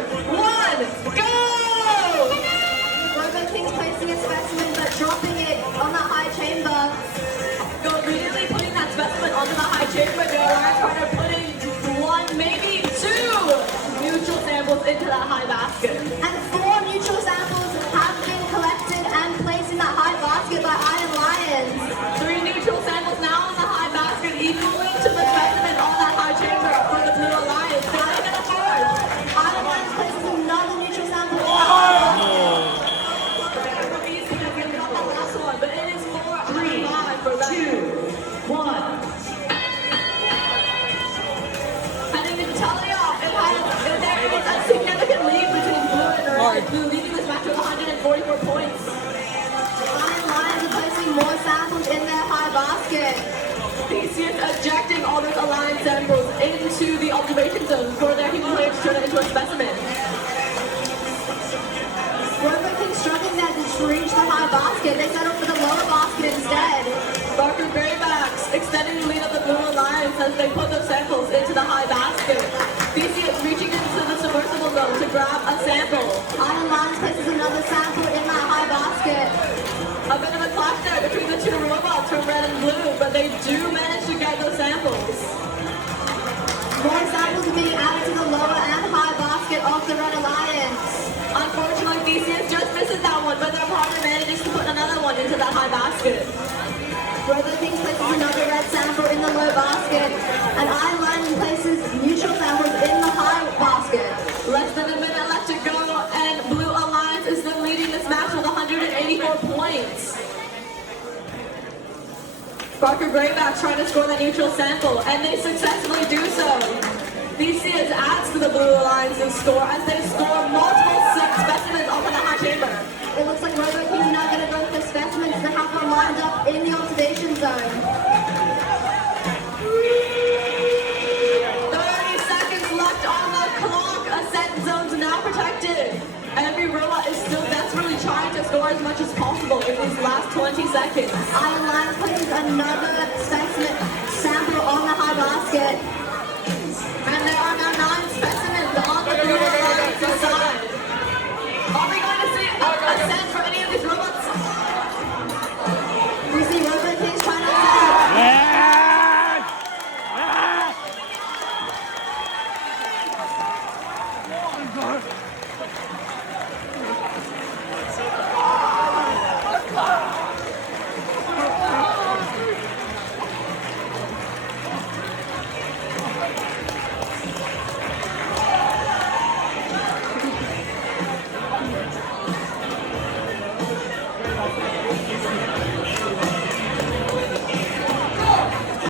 1, go! Robokings placing a specimen but dropping it on the high chamber. Go immediately putting that specimen onto the high chamber. Go around trying to put in 1, maybe 2 neutral samples into that high basket. And 4 neutral samples have been collected and placed in that high basket by Iron Lions. 3 neutral samples now in the high basket, equaling to the specimen on that high chamber for the Blue Alliance. They're taking it forward. Iron Lions places another neutral sample in the high He's going to give up that last one, but it is 4 5 for that. 2, 1. And I can tell you, there is a significant lead between Blue and Red. Blue leading this match with 144 points. Iron Lions are placing more samples in their high basket. Theseus ejecting all those Alliance samples into the observation zone for their human players to turn it into a specimen. Robokings struggling there to reach the high basket. They settle for the lower basket instead. Barker Graybacks extending the lead of the Blue Alliance as they put those samples into the high basket. Theseus reaching into the submersible zone to grab a sample. Iron Lions places another sample in that high basket. A bit of a clash there between the 2 robots from Red and Blue, but they do manage to get those samples. More samples are being added to the lower and high basket of the Red Alliance. Unfortunately, Theseus just misses that one, but their partner manages to put another one into that high basket. Robokings places another red sample in the low basket, and Iron Lions places neutral samples in the high basket. Less than a minute left to go, and Blue Alliance is still leading this match with 184 points. Barker Grayback trying to score that neutral sample, and they successfully do so. Theseus adds to the Blue Alliance's score as they score multiple specimens off of the high chamber. It looks like Robokings are now going to go for specimens that have one lined up in the observation zone. 30 seconds left on the clock. Ascent zones now protected. Every robot is still desperately trying to score as much as possible in these last 20 seconds. Iron Lions places another specimen sample on the high basket. And there are now 9 specimens on the Blue Alliance's side. Are we going to see a sense for any of these robots? We see Robokings trying to ascend.